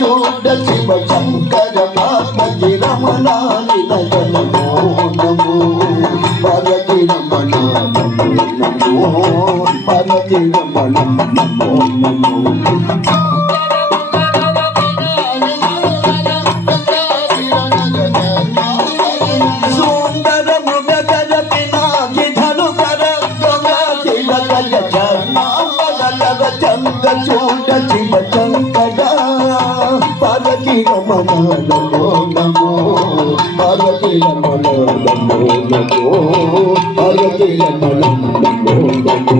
చూడ శివ శంకర పార్వతి రమణ నమో నమో పార్వతి రమణ నమో పార్వతి రమణ నమో నమో చూడ శివ శంకర పార్వతి రమణ నమో నమో పార్వతి రమణ నమో నమో పార్వతి రమణ నమో నమో